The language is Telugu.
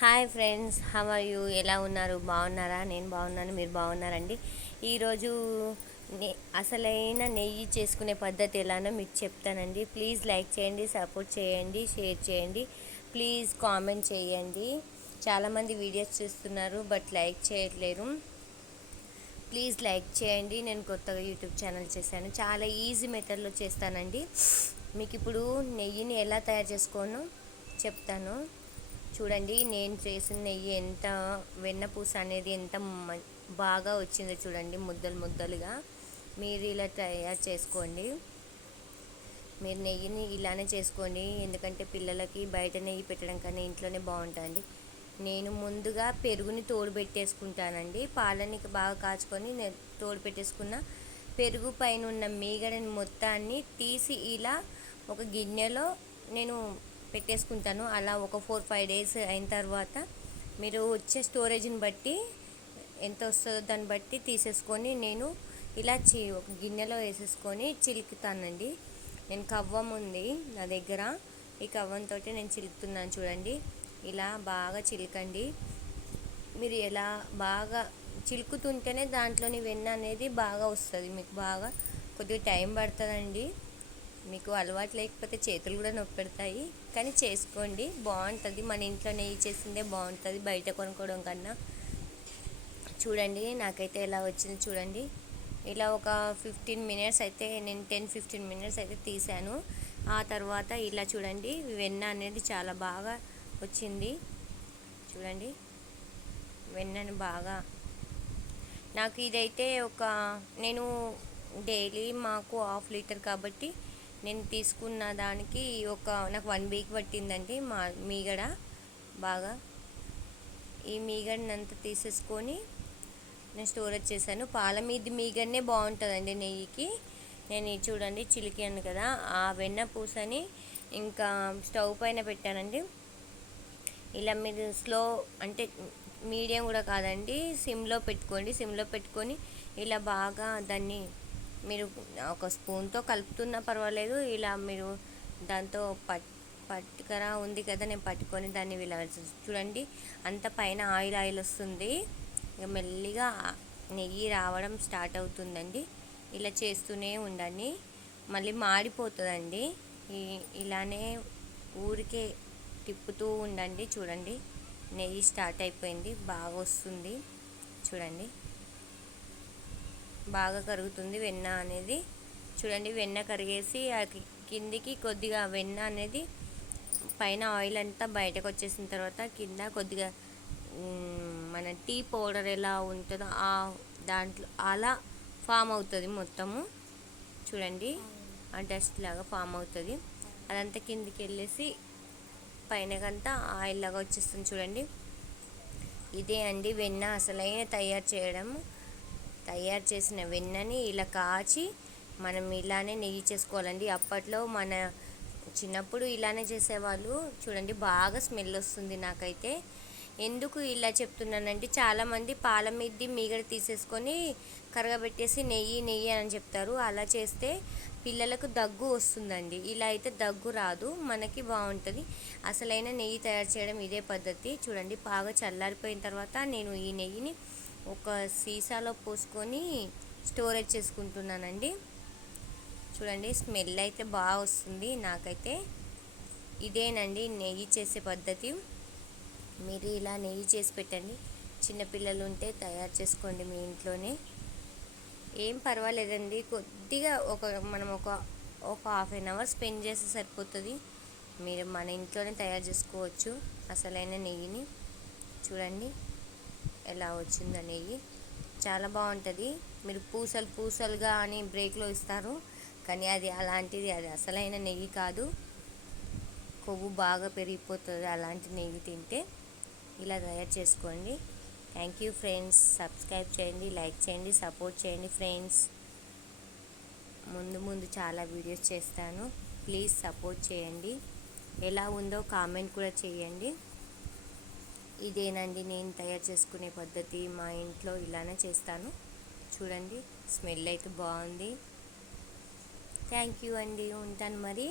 Hi friends, how are you? ఎలా ఉన్నారు? బాగున్నారా? నేను బాగున్నాను, మీరు బాగున్నారండి. ఈరోజు అసలైన నెయ్యి చేసుకునే పద్ధతి ఎలానో మీకు చెప్తానండి. ప్లీజ్ లైక్ చేయండి, సపోర్ట్ చేయండి, షేర్ చేయండి, ప్లీజ్ కామెంట్ చేయండి. చాలామంది వీడియోస్ చూస్తున్నారు బట్ లైక్ చేయట్లేరు. ప్లీజ్ లైక్ చేయండి. నేను కొత్తగా యూట్యూబ్ ఛానల్ చేశాను, చాలా ఈజీ మెథడ్లో చేస్తానండి. మీకు ఇప్పుడు నెయ్యిని ఎలా తయారు చేసుకోనో చెప్తాను. చూడండి, నేను చేసిన నెయ్యి ఎంత వెన్నపూస అనేది ఎంత బాగా వచ్చిందో చూడండి, ముద్దలు ముద్దలుగా. మీరు ఇలా తయారు చేసుకోండి. మీరు నెయ్యిని ఇలానే చేసుకోండి, ఎందుకంటే పిల్లలకి బయట నెయ్యి పెట్టడం కన్నా ఇంట్లోనే బాగుంటుంది. నేను ముందుగా పెరుగుని తోడు పెట్టేసుకుంటానండి. పాలని బాగా కాచుకొని తోడు పెట్టేసుకున్న పెరుగు పైన ఉన్న మీగడని మొత్తాన్ని తీసి ఇలా ఒక గిన్నెలో నేను పెట్టేసుకుంటాను. అలా ఒక 4-5 డేస్ అయిన తర్వాత మీరు వచ్చే స్టోరేజ్ని బట్టి ఎంత వస్తుందో దాన్ని బట్టి తీసేసుకొని నేను ఇలా ఒక గిన్నెలో వేసేసుకొని చిలుకుతానండి. నేను కవ్వం ఉంది నా దగ్గర, ఈ కవ్వంతో నేను చిలుకుతున్నాను. చూడండి, ఇలా బాగా చిలకండి. మీరు ఎలా బాగా చిలుకుతుంటేనే దాంట్లోని వెన్న అనేది బాగా వస్తుంది. మీకు బాగా కొద్దిగా టైం పడుతుందండి. మీకు అలవాటు లేకపోతే చేతులు కూడా నొప్పి పెడతాయి, కానీ చేసుకోండి, బాగుంటుంది. మన ఇంట్లో నెయ్యి చేసిందే బాగుంటుంది బయట కొనుక్కోవడం కన్నా. చూడండి, నాకైతే ఎలా వచ్చింది చూడండి. ఇలా ఒక 15 మినిట్స్ అయితే నేను 10-15 మినిట్స్ అయితే తీసాను. ఆ తర్వాత ఇలా చూడండి, వెన్న అనేది చాలా బాగా వచ్చింది. చూడండి, వెన్నని బాగా నాకు ఇదైతే నేను డైలీ మాకు 1/2 లీటర్ కాబట్టి నేను తీసుకున్న దానికి నాకు 1 వీక్ పట్టిందండి. మీగడ బాగా ఈ మీగడని అంతా తీసేసుకొని నేను స్టోరేజ్ చేశాను. పాల మీద మీగడనే బాగుంటుందండి నెయ్యికి. నేను చూడండి చిలికాను కదా, ఆ వెన్న పూసని ఇంకా స్టవ్ పైన పెట్టానండి. ఇలా మీరు స్లో అంటే మీడియం కూడా కాదండి, సిమ్లో పెట్టుకోండి. సిమ్లో పెట్టుకొని ఇలా బాగా దాన్ని మీరు ఒక స్పూన్తో కలుపుతున్నా పర్వాలేదు. ఇలా మీరు దాంతో పట్టుకర ఉంది కదా, నేను పట్టుకొని దాన్ని ఇలా చూడండి, అంత పైన ఆయిల్ వస్తుంది. ఇక మెల్లిగా నెయ్యి రావడం స్టార్ట్ అవుతుందండి. ఇలా చేస్తూనే ఉండండి, మళ్ళీ మాడిపోతుందండి. ఇలానే ఊరికే తిప్పుతూ ఉండండి. చూడండి, నెయ్యి స్టార్ట్ అయిపోయింది, బాగా వస్తుంది. చూడండి, బాగా కరుగుతుంది వెన్న అనేది. చూడండి, వెన్న కరిగేసి ఆ కిందికి కొద్దిగా వెన్న అనేది పైన ఆయిల్ అంతా బయటకు వచ్చేసిన తర్వాత కింద కొద్దిగా మన టీ పౌడర్ ఎలా ఉంటుందో దాంట్లో అలా ఫామ్ అవుతుంది మొత్తము. చూడండి, ఆ డస్ట్ లాగా ఫామ్ అవుతుంది. అదంతా కిందికి వెళ్ళేసి పైనకంతా ఆయిల్ లాగా వచ్చేస్తుంది. చూడండి, ఇదే అండి వెన్న అసలైన తయారు చేసిన వెన్నని ఇలా కాచి మనం ఇలానే నెయ్యి చేసుకోవాలండి. అప్పట్లో మన చిన్నప్పుడు ఇలానే చేసేవాళ్ళు. చూడండి, బాగా స్మెల్ వస్తుంది నాకైతే. ఎందుకు ఇలా చెప్తున్నానంటే చాలామంది పాల మీద మీగడ తీసేసుకొని కరగబెట్టేసి నెయ్యి నెయ్యి అని చెప్తారు. అలా చేస్తే పిల్లలకు దగ్గు వస్తుందండి. ఇలా అయితే దగ్గు రాదు, మనకి బాగుంటుంది. అసలైన నెయ్యి తయారు చేయడం ఇదే పద్ధతి. చూడండి, బాగా చల్లారిపోయిన తర్వాత నేను ఈ నెయ్యిని ఒక సీసాలో పోసుకొని స్టోరేజ్ చేసుకుంటున్నానండి. చూడండి, స్మెల్ అయితే బాగా వస్తుంది నాకైతే. ఇదేనండి నెయ్యి చేసే పద్ధతి. మీరు ఇలా నెయ్యి చేసి పెట్టండి. చిన్నపిల్లలు ఉంటే తయారు చేసుకోండి మీ ఇంట్లోనే, ఏం పర్వాలేదండి. కొద్దిగా మనం ఒక 1/2 అవర్ స్పెండ్ చేస్తే సరిపోతుంది. మీరు మన ఇంట్లోనే తయారు చేసుకోవచ్చు అసలైన నెయ్యిని. చూడండి ఎలా వచ్చిందో నెయ్యి, చాలా బాగుంటుంది. మీరు పూసలుగా అని బ్రేక్లో ఇస్తారు, కానీ అది అలాంటిది, అది అసలైన నెయ్యి కాదు. కొవ్వు బాగా పెరిగిపోతుంది అలాంటి నెయ్యి తింటే. ఇలా తయారు చేసుకోండి. Thank you friends. సబ్స్క్రైబ్ చేయండి, లైక్ చేయండి, సపోర్ట్ చేయండి ఫ్రెండ్స్. ముందు చాలా వీడియోస్ చేస్తాను, ప్లీజ్ సపోర్ట్ చేయండి. ఎలా ఉందో కామెంట్ కూడా చేయండి. ఇదేనండి నేను తయారు చేసుకునే పద్ధతి. మా ఇంట్లో ఇలానే చేస్తాను. చూడండి, స్మెల్ అయితే బాగుంది. థ్యాంక్ యూ అండి, ఉంటాను మరి.